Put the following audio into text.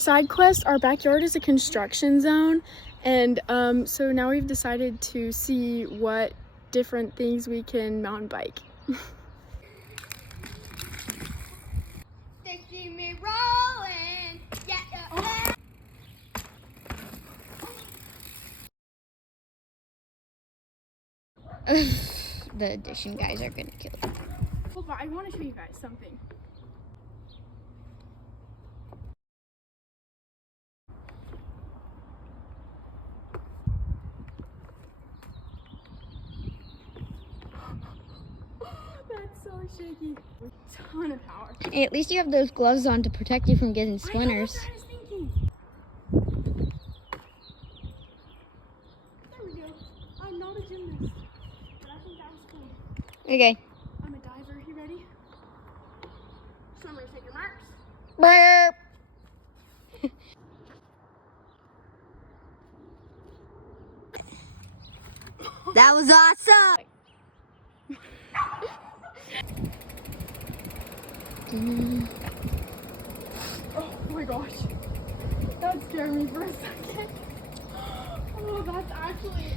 Side quest, our backyard is a construction zone, and so now we've decided to see what different things we can mountain bike. They see me rolling, yeah. The addition guys are gonna kill you. Hold on, I want to show you guys something. That's so shaky. With a ton of power. Hey, at least you have those gloves on to protect you from getting splinters. I know, that's what I was thinking. There we go. I'm not a gymnast, but I think that was cool. Okay. I'm a diver. You ready? Swimmers, take your marks. Burp. That was awesome. Oh my gosh. That scared me for a second. Oh, that's actually